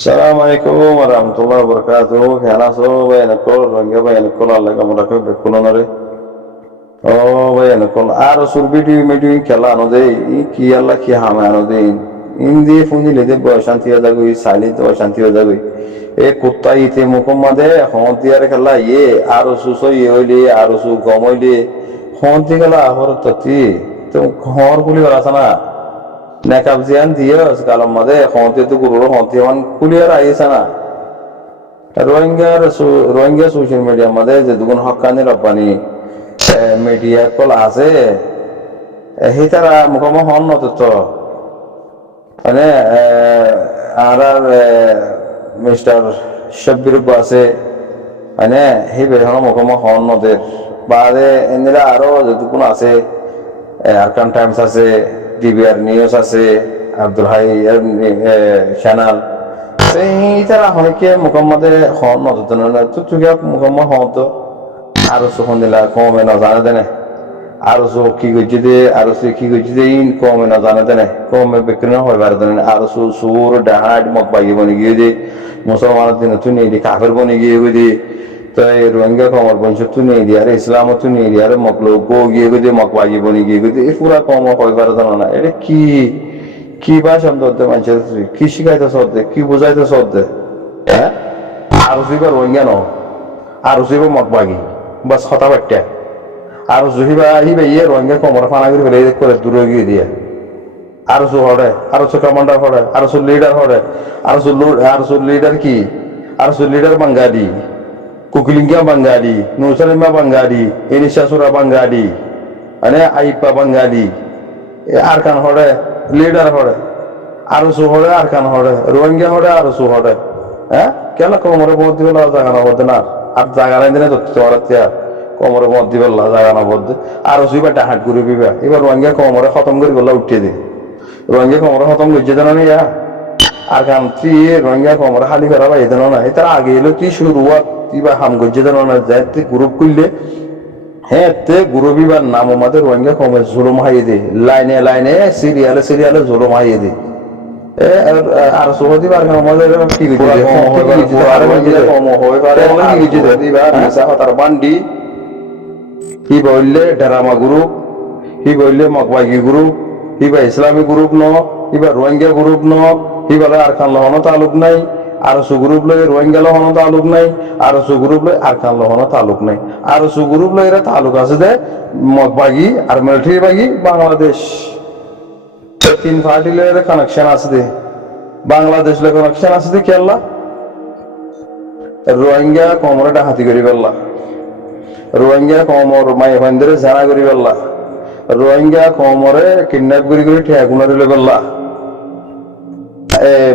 Assalamualaikum warahmatullahi wabarakatuh. Kena so bayar kol, rangga bayar kol Allah kamu rakam bekulan nare. Oh bayar kol. Aro surbi di medu kela ano deh. Iki Allah ki hama ano deh. Indi fundi lede shanti ada gui, silent shanti ada gui. Kutta ite mukammade honti are kela ye aro suso ye oli aro su gomoli honti kela ahor tati. Tu hor kuli barasana. Nekabzian dia sekalam made honti tu guru honti wan kuliar aja sana. Rohingya social media made jadukun hakkani rabbani media kol ase hitara mukama hon noto ane arar Mr. Shabbir base ane hibe hono mukama hon noter bade endira aro jadukun ase Arkan Times ase DBR News আছে Abdul high channel সেই তারা হয়কে মুকাম্মদে হন নতুন তো তুই মুকাম্মদ হন তো আর সুখন দিলা কমে না জানা দেনে আর সু কি গজি দে আর সু কি গজি দে ইন কমে না জানা দেনে কমে বিক্রি হয় বার দেনে আর সু সুর ডাহাড মকবাগি বনি গিয়ে দে মুসলমানের দিন তুই নেই কাফের বনি গিয়ে দি তো এই রোহিঙ্গা কমর বংশ তুই নেই দি আর ইসলাম তুই নেই দি আর মকলো গো গিয়ে দি মকবাগি বনি গিয়ে দি এই পুরা কম হয় বার জানা না এটা কি ভাষা ধরতে মানুষের কি শিখাইতে সদ্দে কি বুঝাইতে সদ্দে হ্যাঁ আর সুইবার রোহিঙ্গা ন আর সুইবার মকবাগি বাস কথা বাট্টা আর জুহিবা আহিবা ইয়ে রোহিঙ্গা কমর ফানা করে করে দূরে গিয়ে দিয়ে আর সু হড়ে আর সু কমান্ডার হড়ে আর সু লিডার হড়ে আর সু লিডার কি আর সু লিডার বাঙ্গালি কুকিলিঙ্গা বাঙ্গালি নুসালিমা বাঙ্গালি ইনিশাসুরা বাঙ্গালি মানে আইপা বাঙ্গালি আর কান হড়ে লিডার হড়ে আর সু হড়ে আর কান হড়ে রোহিঙ্গা হড়ে আর সু হড়ে হ্যাঁ কেন কমরে বহুত দিবে জায়গা না বলতে না আর জায়গা নাই দিনে ধরতে পারতিয়া কমরে মত দিবে জায়গা না বলতে আর সুইবা ডাহাট করে বিবা এবার রোহিঙ্গা কমরে খতম করে বললা উঠিয়ে দি রোহিঙ্গা কমরে খতম করছে জানো না ইয়া আর কান তুই রোহিঙ্গা কমরে খালি করা বা এদেন না এটার আগে এলো তুই শুরুয়াত তুইবা হাম করছে জানো না যাই তুই গ্রুপ করলে হ্যাঁ তে গ্রুপ এবার নাম আমাদের রোহিঙ্গা কমে জুলুম হাইয়ে দে লাইনে সিরিয়ালে জুলুম হাইয়ে দে আর সহজে বার আমাদের কি তার বান্ডি হি বললে ড্রামা গ্রুপ হি বললে মকবাগি গ্রুপ হিবা ইসলামী গ্রুপ ন হিবা রোহিঙ্গা গ্রুপ ন হিবালে আরকান লহনো তালুক নাই আর সু গ্রুপ লয় রোহিঙ্গা লহনো তালুক নাই আর সু গ্রুপ লয় আরকান লহনো তালুক নাই আর সু গ্রুপ লয় এরা তালুক আছে দে মকবাগি আর মিলিটারি বাগি বাংলাদেশ তিন পার্টি লয় কানেকশন আছে দে বাংলাদেশ লয় কানেকশন আছে দে কেল্লা রোহিঙ্গা কমরে ডাহাতি করি পেল্লা রোহিঙ্গা কমর মাই ভাইন্দরে জানা করি পেল্লা রোহিঙ্গা কমরে কিডন্যাপ করি ঠেকুনা দিলে পেল্লা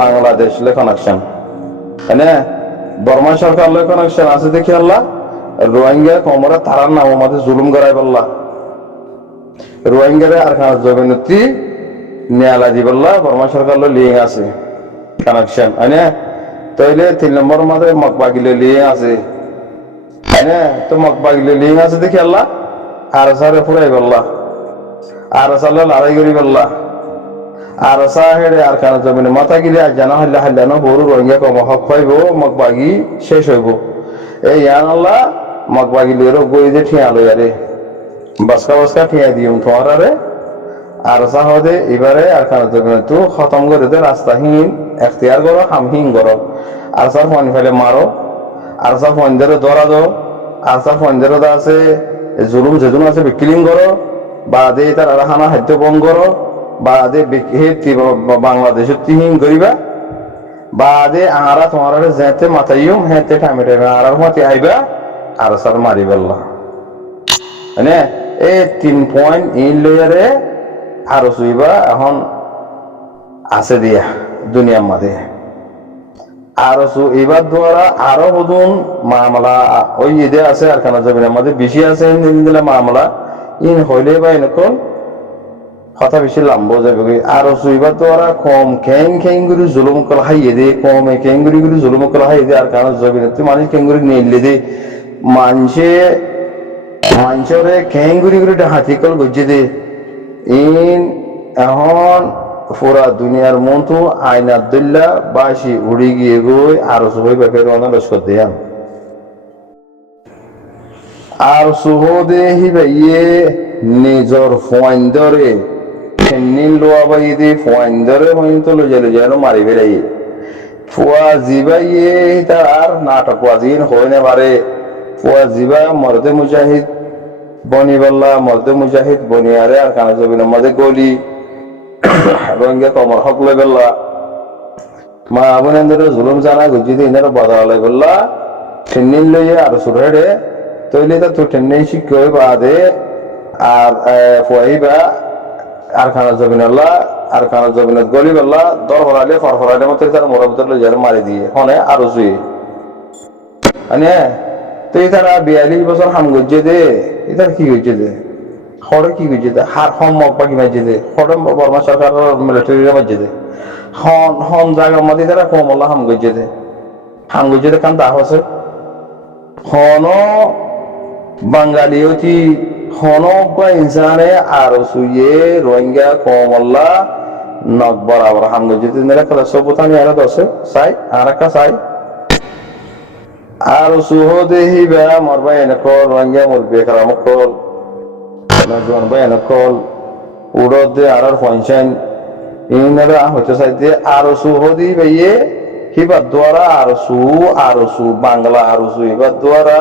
বাংলাদেশ লে কানেকশন মানে বর্মা সরকার লে কানেকশন আছে দেখি আল্লাহ রোহিঙ্গা কমরে তারার নাম আমাদের জুলুম করাই পেল্লা রোহিঙ্গারে আর খানা জমিনতি নিয়ালা দি পেল্লা বর্মা সরকার লিঙ্ক আছে কানেকশন মানে তাইলে 3 নম্বর মাঝে মকবাগিলে লিঙ্ক আছে হ্যাঁ তো মকবাগিলে লিঙ্ক আছে দেখি আল্লাহ আর সারে ফুরাই পেল্লা আর সাল্লাহ লড়াই করি পেল্লা আর সাহেড়ে আর কানা জমিনে মাথা গিলে আর জানা হাল্লা বড় রোহিঙ্গা কম হক পাইব মকবাগি শেষ হইব এই ইয়ান আল্লাহ মকবাগিলেরও গই যে ঠিয়া লই আরে বাসকা ঠিয়া দিম তোমার আরে আর সাহদে এবারে আর কানা জমিনে তো খতম করে দে রাস্তাহীন এখতিয়ার করো হামহীন করো আর সা ফোন ফেলে মারো আর সা ফোনদের ধরা দো আর সা ফোনদের আছে জুলুম যেজুন আছে বিক্রিং করো বা দে তার আরাহানা খাদ্য বন করো বা দে বাংলাদেশের তিহিন করিবা বা দে আহারা তোমার যেতে মাথাইও হেতে টাইমে আহার মাতি আইবা আর সার মারি বেল্লা মানে এই 3 পয়েন্ট ইন লেয়ারে আরো সুইবা এখন আছে দিয়া দুনিয়ার মাঝে আরো এবার দ্বারা আরো হুদুন মামলা ওই ঈদে আছে আর কানা জমিনের মধ্যে বেশি আছে দিলে মামলা ইন হইলে বা এনকল কথা বেশি লাম্ব যাবে আরো সুইবার দ্বারা কম খেং গুরি জুলুম কল হাইয়ে দে কম খেং গুরি জুলুম কল হাইয়ে দে আর কানা জমিনে তুই মানুষ খেং গুরি নিলে দে মানুষরে খেং গুরি ডাহাতি কল গজ্জে দে ইন এখন পুরা দুনিয়ার মতো আইনার দিল্লা বাসি উড়ি গিয়ে গই আর সবাই ব্যাপারে অনেক লস্কর দিয়াম আর সুহদে হিবাইয়ে নিজর ফোয়াইন্দরে ফেন্নিন লোয়া বাইদে ফোয়াইন্দরে হইতো লজালে যেন মারি বেড়াই ফুয়া জিবাইয়ে তার নাটক ওয়াজিন হয় না পারে ফুয়া জিবা মর্দে মুজাহিদ বনিবাল্লা মর্দে মুজাহিদ বনিয়ারে আর কানা জবিন মধ্যে গলি রোহিঙ্গা কমর হক লেবেল্লা মা বোনেন্দ্র জুলুম জানা গুজিতে ইনারা বদলা লেবেল্লা ফেন্নিন লইয়ে আর সুরহেডে তৈলে তো টেন্নেই শিক্ষা বাদে আর ফুয়াইবা আর খানা জবিনাল্লাহ আর খানা জবিনত গলি বেল্লা দর হরালে ফরফরালে মতো তার মোরাবতর লইয়ার মারি দিয়ে হনে আরো জুই মানে তো তারা 42 বছর হাম গজ্জে দে এটার কি গজ্জে দে হরে কি গজ্জে দে হার হম মকবাকি মাঝে দে হরে বর্মা সরকার মিলিটারির মাঝে দে হন হন জায়গা মধ্যে তারা কমল্লা হাম গজ্জে দে কান দাহ আছে হন বাঙালি অতি হনক বা ইনসানে আর সুয়ে রোহিঙ্গা কমল্লা নক বরাবর হামগো যদি নেলা কলা সবতানি আর দছে সাই আর একটা সাই আর সুহদে হিবা মরবা এনেকল রোহিঙ্গা মরবে কারাম কল নজন বা এনেকল উড়দে আর পয়সান ইনারা হইতে সাইতে আর সুহদি বাইয়ে হিবা দ্বারা আর সু বাংলা আর সু হিবা দ্বারা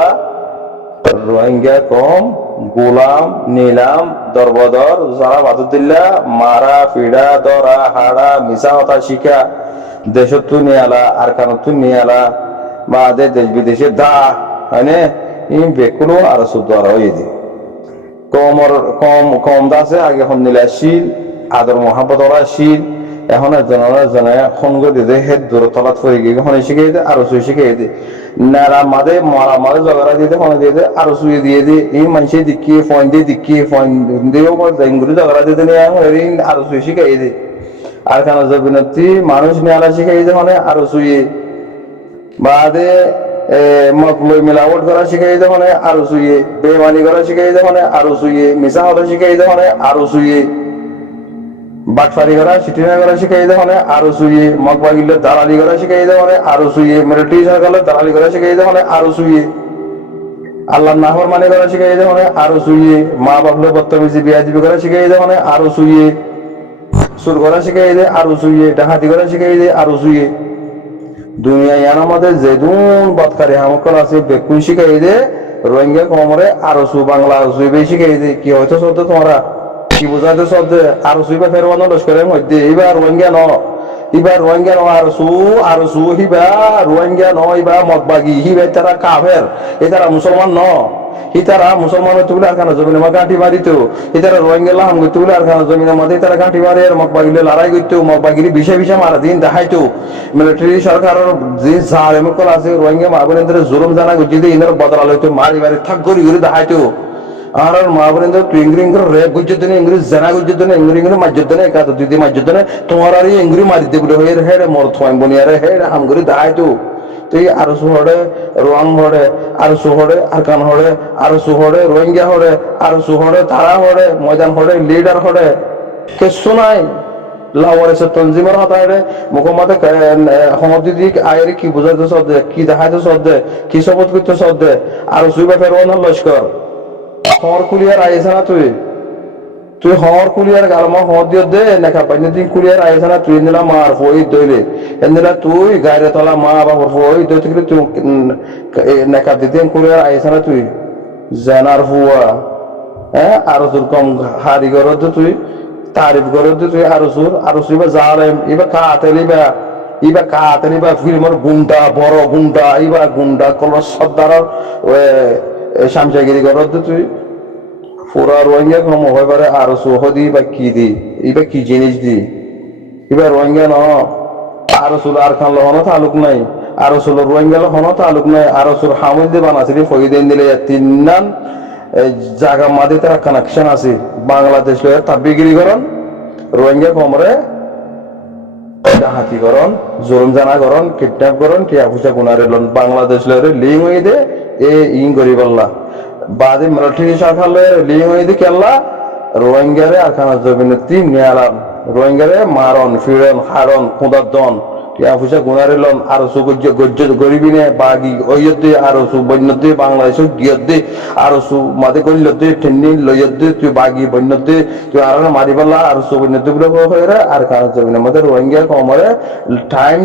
রোহিঙ্গা কম গোলাম নিলাম দরবদর যারা বাদুদ্দিল্লা মারা ফিডা দরা হাড়া মিশা হতা শিখা দেশত্তু নিয়ে আলা আর কানত্তু নিয়ে আলা বা দেশ বিদেশে দা হয়নে ই বেকুলো আর সুদ্বারা হয়ে দি কম দাসে আগে হন নিলা শিল আদর মহাব্বত ওরা শিল এখন জনে সঙ্গ দিতে হেদ দূর তলাত ফরে গিয়ে হনে শিখিয়ে দে আর সুই শিখিয়ে দে নারা মাদে মরা মাদে জগরা দিয়ে দে হনে দিয়ে দে আর সুই দিয়ে দে এই মানুষে দিকিয়ে ফোন দিয়েও ইংগুলি জগরা দিয়ে নিয়ে আর সুই শিখাই দে আর কেন জবিনতি মানুষ মেলা শিখাই দে হনে আর সুইয়ে বাদে মকলই মিলাওয়াট করা শিখাই দে হনে আর সুইয়ে বেমানি করা শিখাই দে হনে আর সুইয়ে মিশা হতা শিখাই দে হনে আর সুইয়ে বাটফারি করা সিটিনা করা শিখাই দেওয়া মানে আরো শুয়ে মগবাগিলে দালালি করা শিখাই দেওয়া মানে আরো শুয়ে মিলিটারি সরকারে দালালি করা শিখাই দেওয়া মানে আরো শুয়ে আল্লাহ নাহর মানে করা শিখাই দেওয়া মানে আরো শুয়ে মা বাপলে বদতমিজি বিয়াজিবি করা শিখাই দেওয়া মানে আরো শুয়ে সুর করা শিখাই দে আরো শুয়ে ডাহাতি করা শিখাই দে আরো শুয়ে দুনিয়া ইয়ার মধ্যে যেদুন বদকারি হামকল আছে বেকুন শিখাই দে রোহিঙ্গা কমরে আরো সু বাংলা আরো শুয়ে বেশি শিখাই দে কি হয়তো সত্য তোমরা কি বোঝাতে শব্দে আর সুইবা ফেরবানো লস্করের মধ্যে এবার রোহিঙ্গা ন আর সু হিবা রোহিঙ্গা ন ইবা মগবাগি হিবা তারা কাফের এ তারা মুসলমান ন হি তারা মুসলমানের তুলে আর খানা জমিনে মা গাঁঠি মারিত হি তারা রোহিঙ্গা লাহাম তুলে আর খানা জমিনের মধ্যে তারা গাঁঠি মারে আর মগবাগিলে লড়াই করতো মগবাগিরি বিষে মারা দিন দেখাইতো মিলিটারি সরকারের যে জালেমকল আছে রোহিঙ্গা মা বোনেদের জুলুম জানা যদি ইনার বদলা লইতো মারি থাক করি দেখাইতো আর মা বোনেদের তুই ইংরিং করে রেপ গুজর দেনে ইংরেজ জানা গুজর দেনে ইংরিং করে মাজ্জর দেনে একাত দুই দিয়ে মাজ্জর দেনে তোমার আর ইংরি মারি দেবলে হয়ে হেড মর থোয়াই বনিয়ারে হেড হাম করে দেখাইতো তুই আর সুহরে রোয়াং হরে আর সুহরে আর কান হরে আর সুহরে রোহিঙ্গা হরে আর সুহরে তারা হরে ময়দান হরে লিডার হরে কিছু নাই লাওয়ারে সে তনজিমের হতায় মুখমাতে সমদিক আয়ের কি বুঝাইতে সদ্দে কি দেখাইতে সদ্দে কি শপথ করতে সদ্দে আর সুইবা ফেরওয়ান লস্কর হর কুলিয়ার আইসা না তুই হর কুলিয়ার গালমা হর দিও দে নেখা পাই দিন কুলিয়ার আইসা না তুই নিলা মার ফই দইলে এন্দিলা তুই গায়রে তলা মা বাবা ফই দই থেকে তুই নেখা দিতেন কুলিয়ার আইসা না তুই জানার হুয়া আর তোর কম হারি গরদ তুই তারিফ গরদ তুই আর সুইবা জালেম ইবা কাতেলিবা ফিল্মের গুন্ডা বড় গুন্ডা ইবা গুন্ডা কল সর্দার শামচাগিরি গরদ তুই পুরা রোহিঙ্গা কম হয়ে পারে আর সুহদি বা কি দি এবার কি জিনিস দি এবার রোহিঙ্গা ন আর সুল আর খান লহনো তালুক নাই আর সুল রোহিঙ্গা লহনো তালুক নাই আর সুল হামুদ দিয়ে বানাসিরি ফইদেন দিলে তিন জায়গা মাঝে তারা কানেকশন আছে বাংলাদেশ লয়ে তাবিগিরি করন রোহিঙ্গা কমরে ডাহাতি করন জুলুম জানা করন কিডন্যাপ করন টিয়া ফুচা গুনারে লন বাংলাদেশ লয়ে লিং হয়ে দে এ ইং করিবল্লা বাদে মিলিটারি সরকার লয়ে লিং হয়ে দে কেল্লা রোহিঙ্গারে আর খানা জমিনে তিন নিয়ালাম রোহিঙ্গারে মারণ ফিরন হারণ খুদার টিয়া পয়সা গুনারিলন আর সু গজ্জ গরিবিনে বাগি ওইয়দে আর সু বন্যদে বাংলাদেশ গিয়দে আর সু মাদে কইলদে ঠেন্নি লইয়দে তুই বাগি বন্যদে তুই আর মারিবালা আর সু বন্যদে গুলো হইরে আর কারণ জমিনের মধ্যে রোহিঙ্গা কমরে টাইম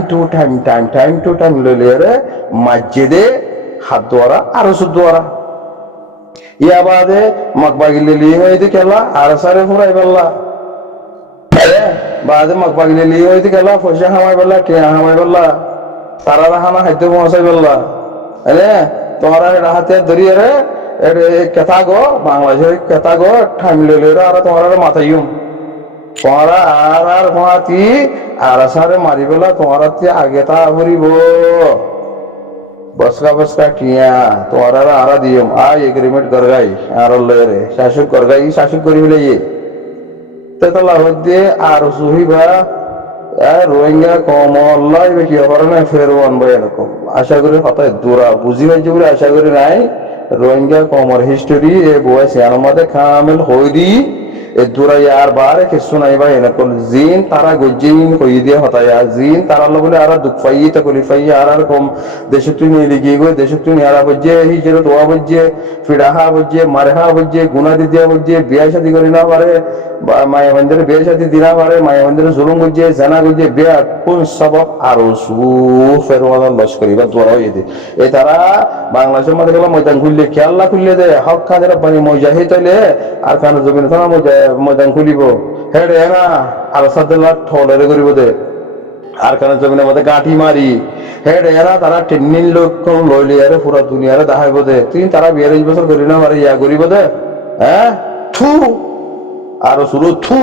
টু টাইম লইলে মসজিদে হাত দোয়ারা আর সু দোয়ারা ইয়া বাদে মকবাগিলে লিয়ে হইতে খেলা আর সারে ফুরাই বেলা বাদে মকবাগিলে লিয়ে হইতে খেলা পয়সা হামাই বেলা টিয়া হামাই বেলা তারা হানা খাদ্য পৌঁছাই বেলা তোমারা এটা হাতে ধরিয়ে রে কেতা গো বাংলাদেশের কেতা গো ঠাইম লইলে আর তোমার মাথাইম তোমারা আর মাতি আর সারে মারি বেলা তোমার আগে তা ভরিব बसका टिया तुम्हारा आरा दियम आ एग्रीमेंट कर गई आरो ले रे शासक कर गई शासक करी ले ये ततला होदे आरो सुहिबा রোহিঙ্গা কম আল্লাহ কি করে না ফেরওয়ান বই এরকম আশা করি হতায় দূরা বুঝি হয়েছে বলে আশা করি নাই রোহিঙ্গা কমর হিস্টোরি এ বয়সে আমাদের কামেল হই দি এ দূরা ইয়ার বারে কিছু নাই ভাই এরকম জিন তারা গজিন হই দিয়ে হতায় জিন তারা বলে আর দুঃখ পাই তা কলি পাই আর কম দেশে তুই নিয়ে গিয়ে গো দেশে তুই নিয়ে আর বজে হি যেন দোয়া বজে ফিরাহা বজে মারহা বজে গুনা দি দিয়া বজে বিয়া শাদি করি না পারে মায়া মন্দিরে বিয়া শাদি দিনা পারে মায়া মন্দিরে জুলুম বজে জানা গজে বিয়া কোন সবক আর সু ফেরওয়ান লস্করি বা দোয়া হই দে এ তারা বাংলাদেশের মধ্যে গেল ময়দান খুললে খেয়াল্লা খুললে দে হক খানের পানি মুজাহিদ হইলে আর কান জমিন থানা ময়দান খুলিব হেডে না আর সাদুল্লাহ ঠলেরে করিব দে আর কারণ জমিনের মধ্যে গাঁঠি মারি হেড এরা তারা টেন্নিন লোক লইলে আরে পুরা দুনিয়ারে দেখাইব দে তুই তারা 42 বছর করি না পারে ইয়া করিব দে হ্যাঁ থু আর শুরু থু